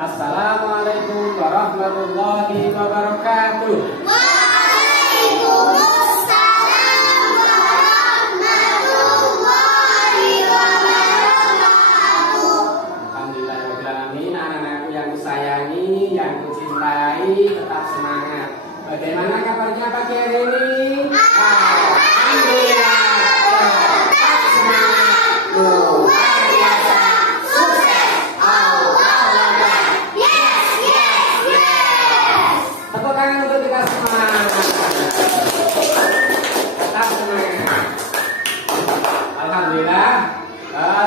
Assalamualaikum warahmatullahi wabarakatuh. Waalaikumsalam warahmatullahi wabarakatuh. Alhamdulillahirobbilalamin, anak-anakku yang kusayangi, yang kucintai, tetap semangat. Bagaimana kabarnya pagi hari ini? Alhamdulillah, tetap semangat, luar biasa, sukses, Allah Akbar. Yes, yes, yes. Tepuk tangan untuk kita semua. Tetap semangat. Alhamdulillah.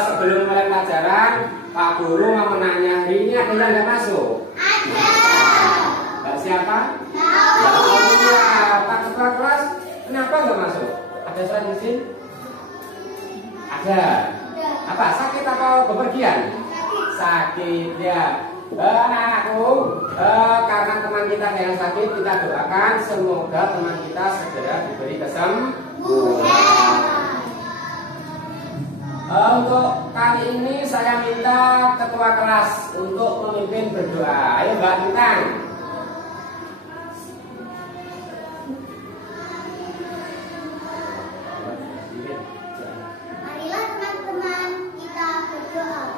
Sebelum mulai pelajaran, Pak Guru mau menanya, hari ini ada yang nggak masuk? Ada. Mbak siapa? Naomi. Ya, Pak Kepala Kelas, kenapa nggak masuk? Ada surat izin? Ada. Apa? Sakit atau bepergian? Sakit ya. Anakku, karena teman kita yang sakit, kita doakan semoga teman kita segera diberi kesembuhan. Untuk kali ini saya minta ketua kelas untuk memimpin berdoa. Ayo Mbak Bintang. Marilah teman-teman kita berdoa.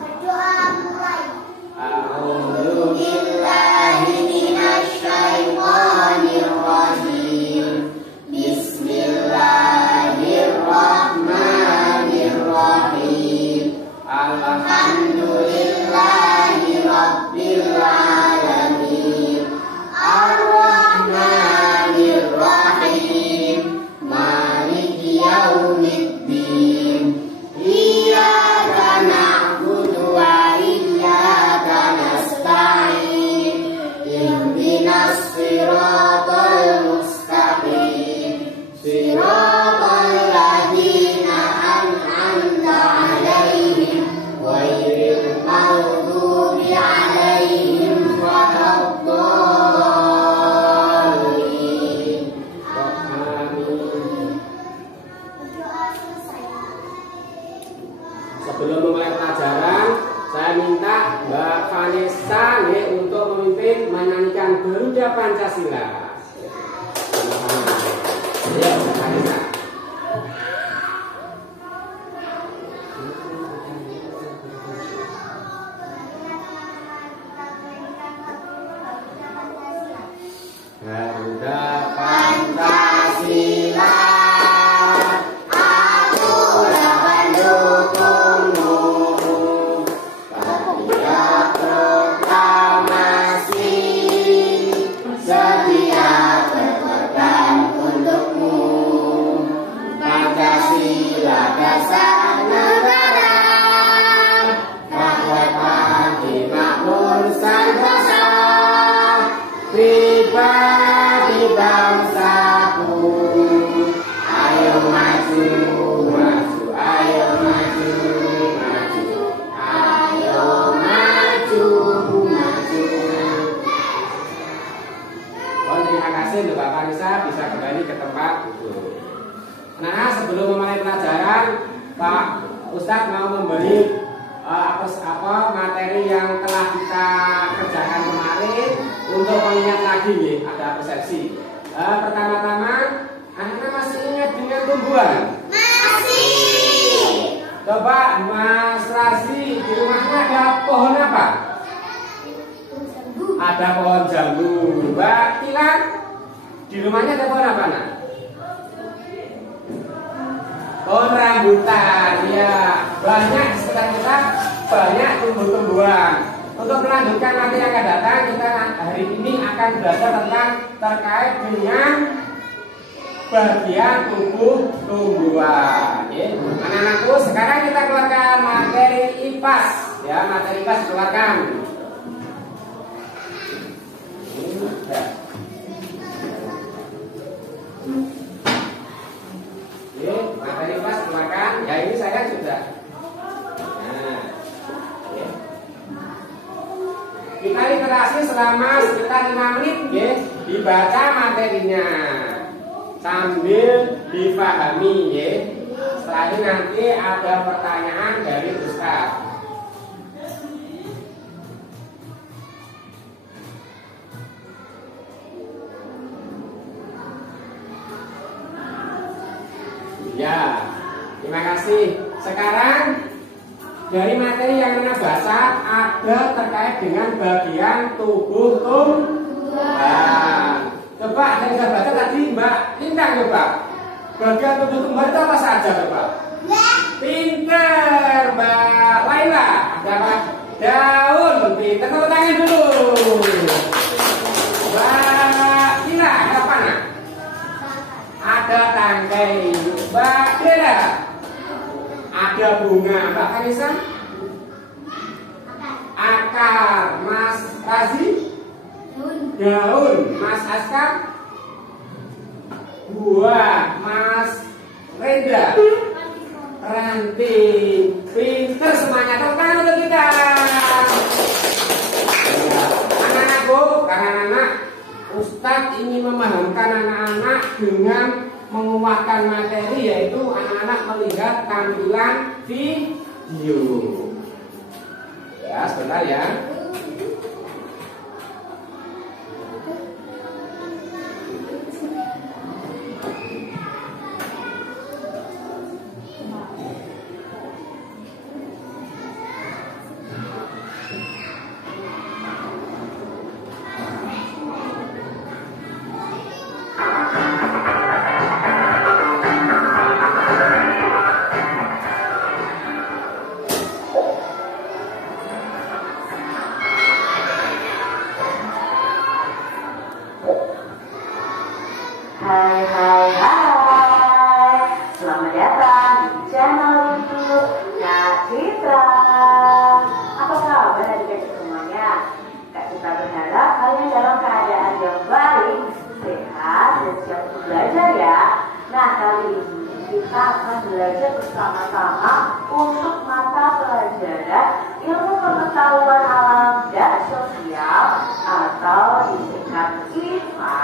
Berdoa mulai. A'udzu Billahi minasyaitonir rajim. Bismillahirrahmanirrahim. Alhamdulillahi rabbil alamin. Ar-Rahmanir Rahim. Maliki yaumiddin. Iyyaka na'budu wa iyyaka nasta'in. Ihdinas siratal mustaqim. Siratal ladzina an'amta 'alaihim ghairil maghdubi 'alaihim waladdallin. Berdoa selesai. Sebelum memulai pelajaran, saya minta Mbak Vanessa untuk memimpin menyanyikan Garuda Pancasila. Ya, Mbak Vanessa. Garuda Pancasila, Akulah pendukungmu. setiap proklamasi, Setiap berkorban untukmu. Pancasila dasar negara. rakyat adil makmur sentosa, pribadi bangsaku. Ayo maju, maju, ayo maju, maju, ayo maju, maju. Oh, terima kasih untuk Mbak Vanessa, bisa kembali ke tempat duduk. Nah, sebelum memulai pelajaran, Pak Ustadz mau memberi materi yang telah kita kerjakan kemarin untuk mengingat lagi nih, ada persepsi. Pertama-tama, anak-anak masih ingat dengan tumbuhan? Masih. Coba Mas Rasi, di rumahnya ada pohon apa? Ada pohon jambu. Mbak Tilan, di rumahnya ada pohon apa, Nak? Pohon rambutan. Ya, banyak di sekitar kita, banyak tumbuh-tumbuhan. Untuk melanjutkan nanti yang akan datang, kita hari ini akan belajar tentang terkait dengan bagian tubuh tumbuhan. Ya. Anak-anakku, sekarang kita keluarkan materi IPAS. Ya, materi IPAS keluarkan. Oke, materi IPAS keluarkan. Ya, ini saya sudah. Nah, oke. Kita literasi selama sekitar 5 menit, ya. Dibaca materinya sambil dipahami, ya. Setelah ini nanti ada pertanyaan dari Ustaz. Ya, terima kasih. Sekarang dari materi yang Nana baca ada terkait dengan bagian tubuh tumbuhan. Coba yang saya baca tadi Mbak Lintang coba. Bagian tubuh tumbuhan itu apa saja coba? Pinter Mbak Laila. Ada apa? Daun. Pinter, tepuk tangan dulu. Mbak Ina, ada apa nak? Ada tangkai. Mbak Greta, ada bunga. Mbak Kanisa, akar. Mas Razi, daun. Mas Askar, buah. Mas Renda, ranting. Pinter semuanya, tepuk tangan untuk kita. Anak-anakku, karena anak Ustadz ingin memahamkan anak-anak dengan menguatkan materi, yaitu anak-anak melihat tampilan video. Ya, sebentar ya. Selamat datang di channel YouTube Kak Citra. Apa kabar adik-adik semuanya? Kak Citra berharap kalian dalam keadaan yang baik, sehat, dan siap untuk belajar ya. Nah, kali ini kita akan belajar bersama-sama untuk mata pelajaran ilmu pengetahuan alam dan sosial atau disingkat IPA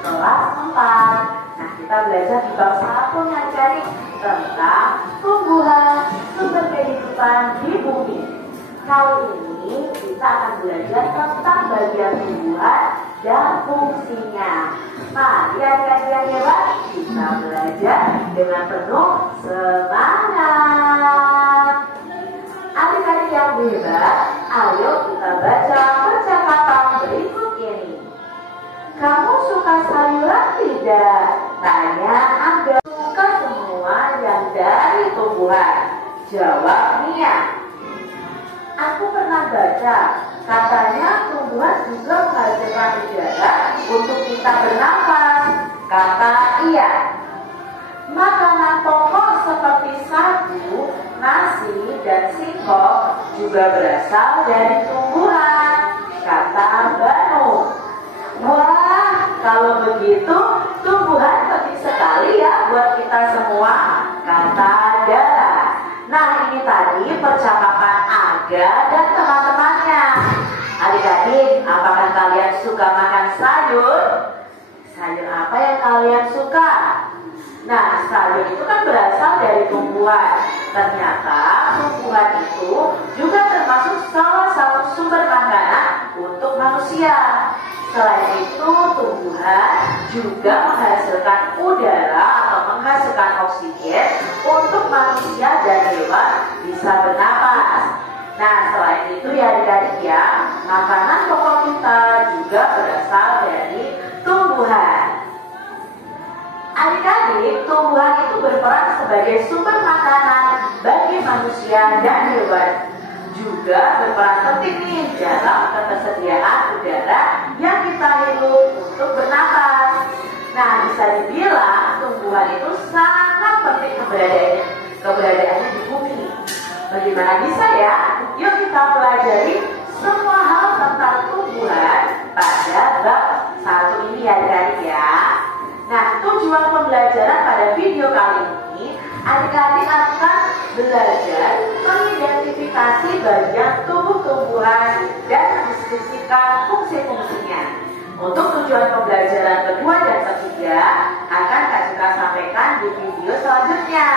kelas 4. Nah, kita belajar di bab 1 cari tentang tumbuhan sumber kehidupan di bumi. Kali ini kita akan belajar tentang bagian tumbuhan dan fungsinya. Mari adik-adik yang hebat, kita belajar dengan penuh semangat. Adik-adik yang hebat, ayo kita baca percakapan berikut ini. Kamu suka sayuran tidak? Tanya Angga. Suka semua yang dari tumbuhan. Jawab Mia. Aku pernah baca, katanya tumbuhan juga menghasilkan udara untuk kita bernafas. Kata Iya. Makanan pokok seperti sagu, nasi, dan singkong juga berasal dari tumbuhan. Kata Banu. Wah, kalau begitu tumbuhan penting sekali ya buat kita semua, kata Dara. Nah, ini tadi percakapan Aga dan teman-temannya. Adik-adik, apakah kalian suka makan sayur? Sayur apa yang kalian suka? Nah, sayur itu kan berasal dari tumbuhan. Ternyata tumbuhan itu juga termasuk salah satu sumber makanan untuk manusia. Selain itu, tumbuhan juga menghasilkan udara atau menghasilkan oksigen untuk manusia dan hewan bisa bernapas. Nah, selain itu ya adik-adik ya, makanan pokok kita juga berasal dari tumbuhan. Adik-adik, tumbuhan itu berperan sebagai sumber makanan bagi manusia dan hewan. Juga berperan penting nih dalam ketersediaan udara yang kita hirup untuk bernapas. Nah, bisa dibilang tumbuhan itu sangat penting keberadaannya di bumi. Bagaimana bisa ya? Yuk kita pelajari semua hal tentang tumbuhan pada bab 1 ini ya adik-adik ya. Nah, tujuan pembelajaran pada video kali ini, adik-adik akan belajar mengidentifikasi bagian tubuh tumbuhan dan mendeskripsikan fungsi-fungsinya. Untuk tujuan pembelajaran kedua dan ketiga akan Kak Citra sampaikan di video selanjutnya.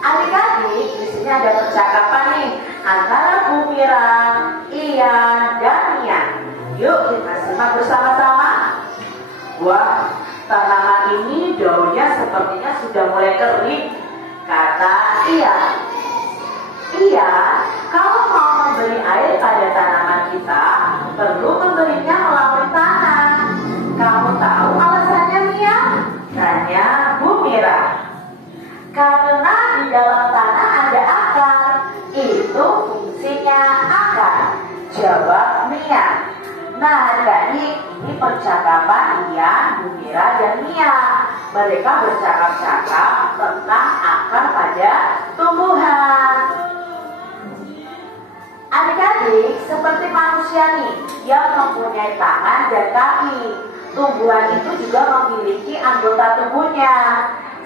Adik-adik, di sini ada percakapan nih antara Bu Mira, Ian, dan Mia. Yuk kita simak bersama-sama. Wah, tanaman ini daunnya sepertinya sudah mulai kering. Kata Ia. Iya, kalau mau memberi air pada tanaman kita, perlu memberinya melalui tanah. Kamu tahu alasannya, Mia? Tanya Bu Mira. Karena di dalam tanah ada akar, itu fungsinya akar. Jawab Mia. Nah, jadi ini percakapan Ia, Bu Mira, dan Mia. Mereka bercakap-cakap tentang akar pada tumbuhan. Adik-adik, seperti manusia nih, yang mempunyai tangan dan kaki. Tumbuhan itu juga memiliki anggota tubuhnya.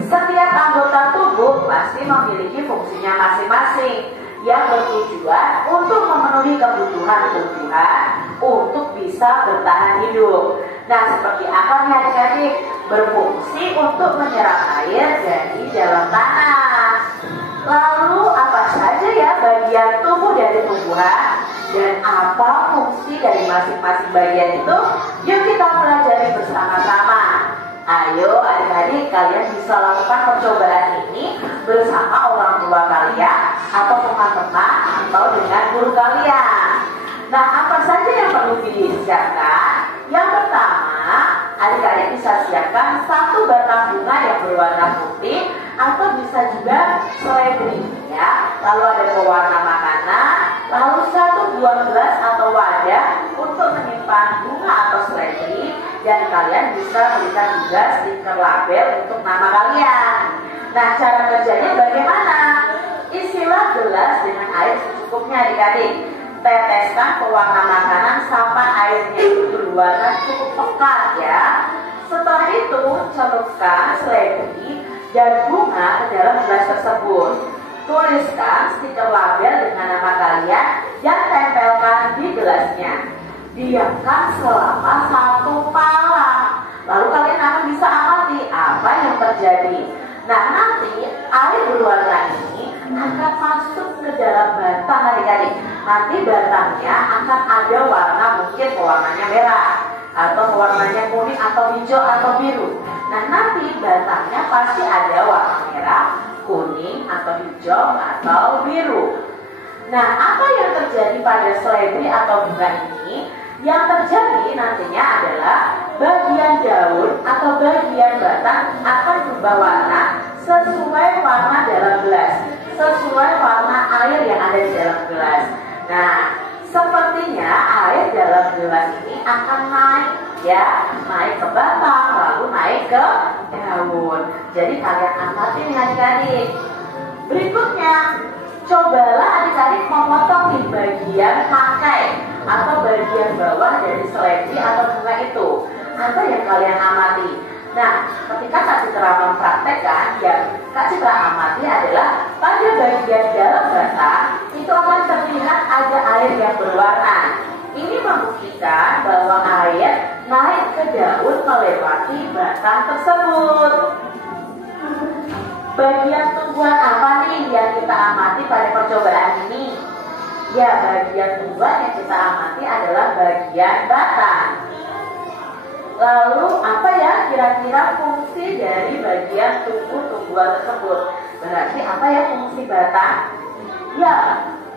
Setiap anggota tubuh pasti memiliki fungsinya masing-masing yang bertujuan untuk memenuhi kebutuhan tumbuhan untuk bisa bertahan hidup. Nah, seperti akarnya adik-adik, berfungsi untuk menyerap air dari dalam tanah. Lalu apa saja ya bagian tubuh dari tumbuhan dan apa fungsi dari masing-masing bagian itu? Yuk kita pelajari bersama-sama. Ayo adik-adik, kalian bisa lakukan percobaan ini bersama orang tua kalian atau teman-teman atau dengan guru kalian. Nah, apa saja yang perlu disiapkan? Yang pertama, adik-adik bisa siapkan satu batang bunga yang berwarna putih atau bisa juga seledri ya. Lalu ada pewarna makanan, lalu satu buah gelas atau wadah untuk menyimpan bunga atau seledri, dan kalian bisa berikan juga stiker label untuk nama kalian. Nah, cara kerjanya bagaimana? Isilah gelas dengan air secukupnya adik-adik. Teteskan pewarna makanan sampai airnya itu berwarna cukup pekat ya. Setelah itu celupkan seledri dan bunga ke dalam gelas tersebut. Tuliskan stiker label dengan nama kalian dan tempelkan di gelasnya. Diamkan selama 1 malam. Lalu kalian akan bisa amati apa yang terjadi. Nah, nanti air berwarna ini akan masuk ke dalam batang adik-adik. Nanti batangnya akan ada warna, mungkin warnanya merah atau warnanya kuning atau hijau atau biru. Nah, nanti batangnya pasti ada warna merah, kuning atau hijau atau biru. Nah, apa yang terjadi pada seledri atau bunga ini? Yang terjadi nantinya adalah bagian daun atau bagian batang akan berubah warna sesuai warna dalam gelas, sesuai warna air yang ada di dalam gelas. Nah, sepertinya air dalam gelas ini akan naik ya, naik ke batang lalu naik ke daun. Jadi kalian amati nih adik-adik. Berikutnya, cobalah adik-adik memotong di bagian tangkai atau bagian bawah dari seledri atau bunga itu. Apa yang kalian amati? Nah, ketika Kak Citra mempraktekkan, yang Kak Citra amati adalah pada bagian dalam batang itu akan terlihat ada air yang berwarna. Ini membuktikan bahwa air naik ke daun melewati batang tersebut. Bagian tumbuhan apa nih yang kita amati pada percobaan ini? Ya, bagian tumbuhan yang kita amati adalah bagian batang. Lalu apa ya kira-kira fungsi dari bagian tubuh tumbuhan tersebut? Berarti apa ya fungsi batang? Ya,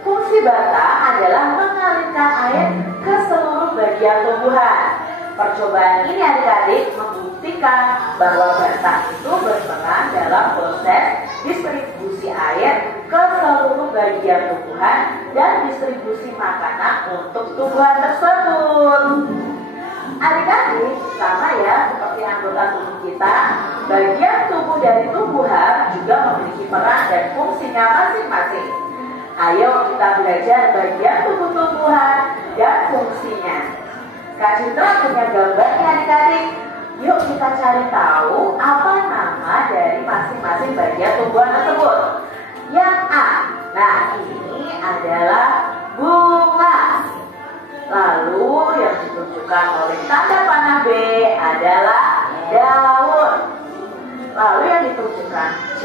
fungsi batang adalah mengalirkan air ke seluruh bagian tumbuhan. Percobaan ini adik-adik membuktikan bahwa batang itu berperan dalam proses distribusi air ke seluruh bagian tumbuhan dan distribusi makanan untuk tumbuhan tersebut. Adik-adik, sama ya seperti anggota tubuh kita, bagian tubuh dari tumbuhan juga memiliki peran dan fungsinya masing-masing. Ayo kita belajar bagian tubuh tumbuhan dan fungsinya. Kak Citra punya gambarnya adik-adik. Yuk kita cari tahu apa nama dari masing-masing bagian tumbuhan tersebut. Yang A, nah ini adalah bunga. Lalu yang ditunjukkan oleh tanda panah B adalah daun. Lalu yang ditunjukkan C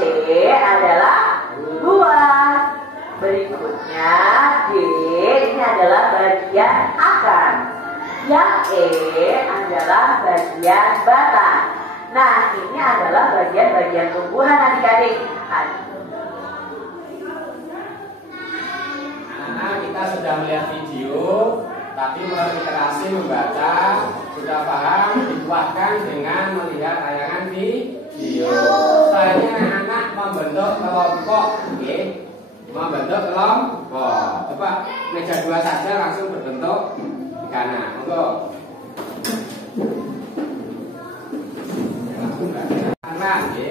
adalah buah. Berikutnya D, ini adalah bagian akar. Yang E adalah bagian batang. Nah, ini adalah bagian-bagian tumbuhan adik-adik. Anak-anak, kita sudah melihat video, tapi melalui literasi membaca sudah paham, dikuatkan dengan melihat tayangan video. Selanjutnya anak membentuk kelompok, oke? Membentuk kelompok. Coba meja 2 saja langsung berbentuk di kanan. Monggo. Pelan-pelan, ya.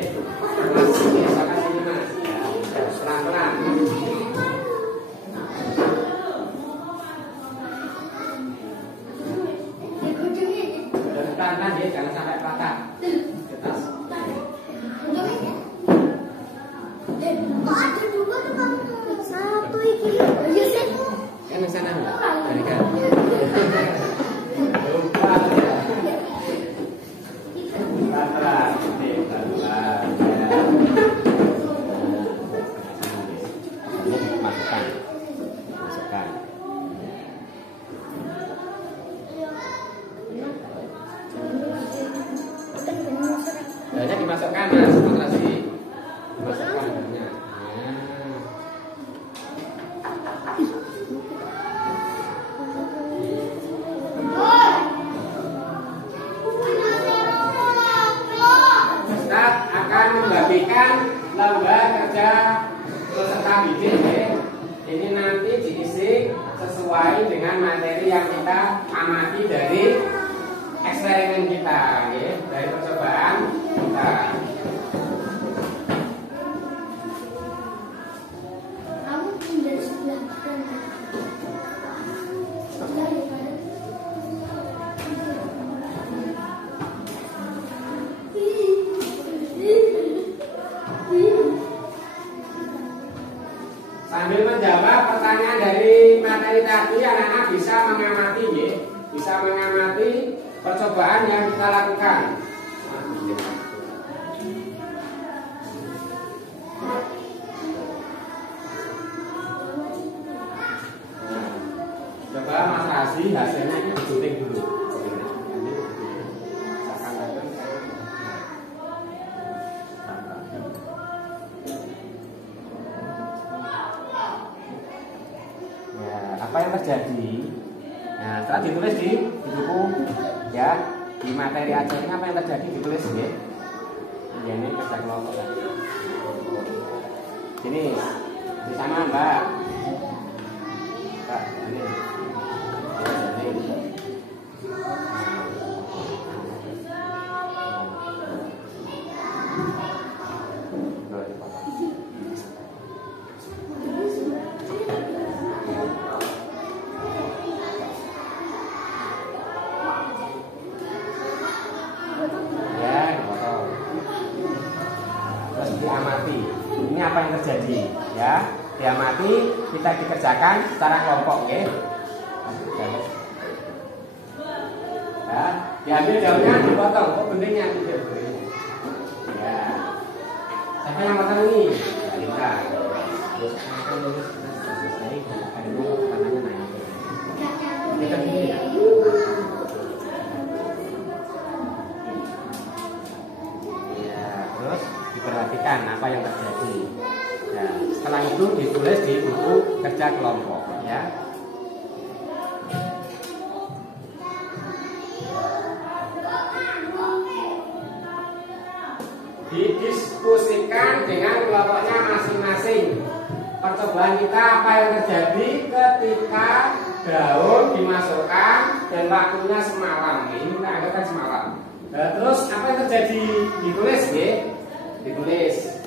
Biasakan sini mas, ya. Pelan-pelan. Pelan-pelan ya, jangan sampai patah. Kertas. Kok ada dua tuh kamu? Satu iki. Iya sih. Kan sana enggak? Dari kan. Lupa ya. Pelan-pelan. Pelan-pelan. Masukkan. Masukkan. Banyak dimasukkan mas, konsentrasi. Dimasukkan banyak. Ustaz akan membagikan lembar kerja peserta didik ya. Ini nanti diisi sesuai dengan materi yang kita amati dari eksperimen kita ya, dari percobaan kita. Kamu tinggal sebelah kanan. Sambil menjawab pertanyaan dari materi tadi, anak-anak bisa mengamati ya, bisa mengamati percobaan yang kita lakukan. Coba Mas Rasi hasilnya ini digunting dulu. Ya, apa yang terjadi? Nah, setelah ditulis di buku ya, di materi ajaranya apa yang terjadi ditulis ya. Ya, ini kerja kelompok tadi. Sini, di sana Mbak. Mbak, ini. Diamati, ini apa yang terjadi ya, diamati, kita dikerjakan secara kelompok ya. Ya, diambil daunnya, dipotong, kok beningnya ya. Siapa yang potong ini? Kita akan lulus selesai, akan dulu tangannya naik. Kita begini ya. Perhatikan apa yang terjadi. Ya, setelah itu ditulis di buku kerja kelompok ya. Didiskusikan dengan kelompoknya masing-masing. Percobaan kita apa yang terjadi ketika daun dimasukkan dan waktunya semalam. Ini kita anggapkan semalam. Nah, terus apa yang terjadi? Ditulis ya. Ditulis.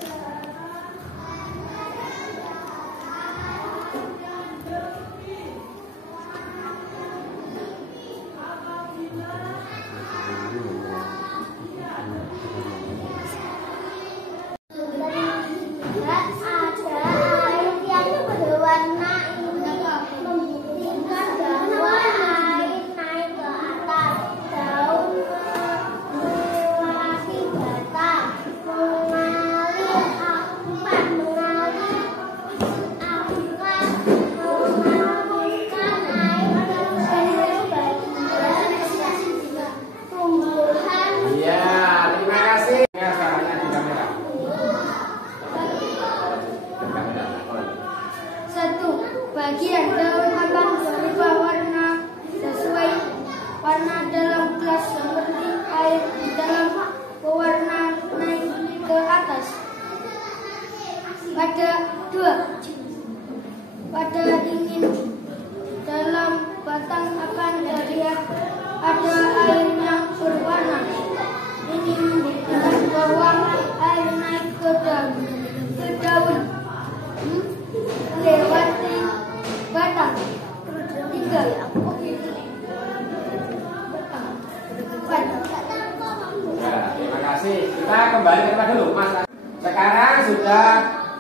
Ada dua. Pada ingin dalam batang akan terlihat ada air yang berwarna. Ini membuktikan bahwa air naik ke daun lewati batang. Tiga. Ya, terima kasih. Kita kembali ke tempat dulu, Mas. Sekarang sudah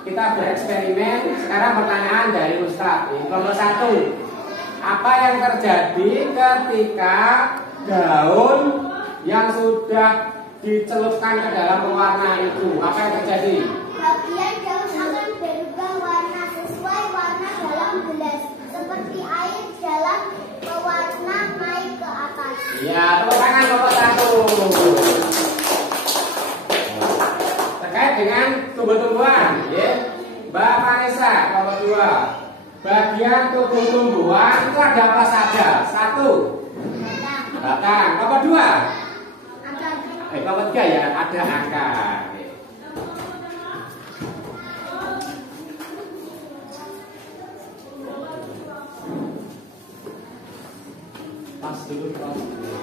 kita bereksperimen. Sekarang pertanyaan dari Ustadz. Nomor 1. Apa yang terjadi ketika daun yang sudah dicelupkan ke dalam pewarna itu? Apa yang terjadi? Bagian daun akan berubah warna sesuai warna dalam gelas, seperti air dalam pewarna naik ke atas. Ya, tepuk tangan nomor 1. Terkait dengan tumbuh-tumbuhan, ya. Mbak Vanessa, nomor 2. Bagian tubuh tumbuhan itu ada apa saja? 1. Batang. Nomor 2. Nomor 3 ya, ada akar. Pas dulu, pas dulu.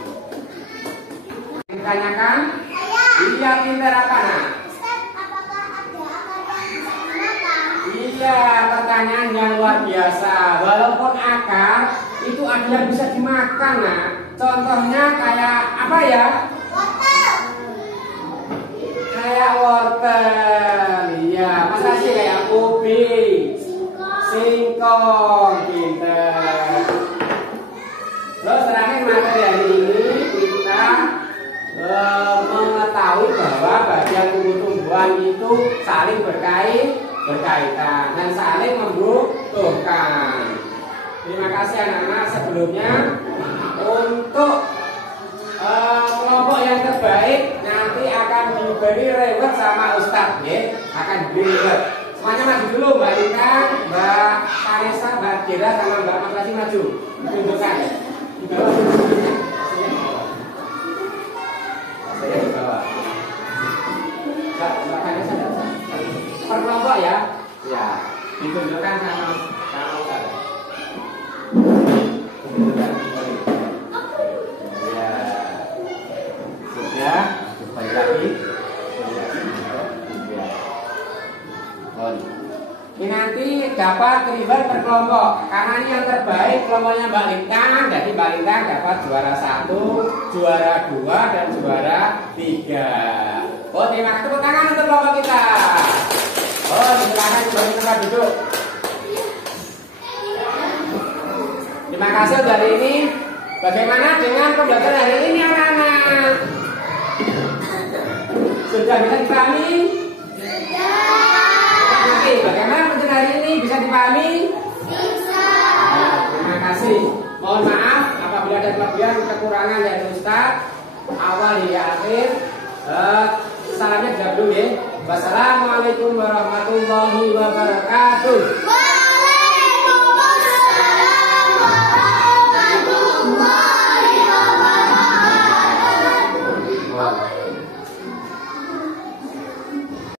Ditanyakan? Iya, pintar apa nak? Ustaz, apakah ada akar yang bisa dimakan? Iya, pertanyaan yang luar biasa. Walaupun akar itu ada yang bisa dimakan, nak. Contohnya kayak apa ya? Wortel. Kayak wortel. Iya, masa sih kayak ubi, singkong, pintar. Terus terakhir materi hari ini kita mengetahui bahwa bagian tumbuh-tumbuhan itu saling berkaitan dan saling membutuhkan. Terima kasih anak-anak. Sebelumnya untuk kelompok yang terbaik nanti akan diberi reward sama Ustadz, ya. Akan diberi reward. Semuanya maju dulu, Mbak Rika, Mbak Vanessa, Mbak Dira, sama Mbak Maklasi maju. Tunjukkan. Di bawah. Saya di bawah. Mbak Vanessa datang. Per kelompok ya. Ya. Ditunjukkan sama Ustadz. Tunjukkan. Ya. Sudah. Balik lagi. Ini nanti dapat reward per kelompok. Karena ini yang terbaik kelompoknya Mbak Lintang. Jadi Mbak Lintang dapat juara 1, juara 2, dan juara 3. Oh, terima kasih. Tepuk tangan untuk kelompok kita. Oh, silakan kembali tempat duduk. Terima kasih untuk hari ini. Bagaimana dengan pembelajaran hari ini, anak-anak? Sudah bisa dipahami? Oke, bagaimana pembelajaran hari ini bisa dipahami? Bisa. Nah, terima kasih. Mohon maaf apabila ada kelebihan kekurangan dari Ustadz awal hingga akhir. Salamnya jawab dulu ya. Wassalamualaikum warahmatullahi wabarakatuh.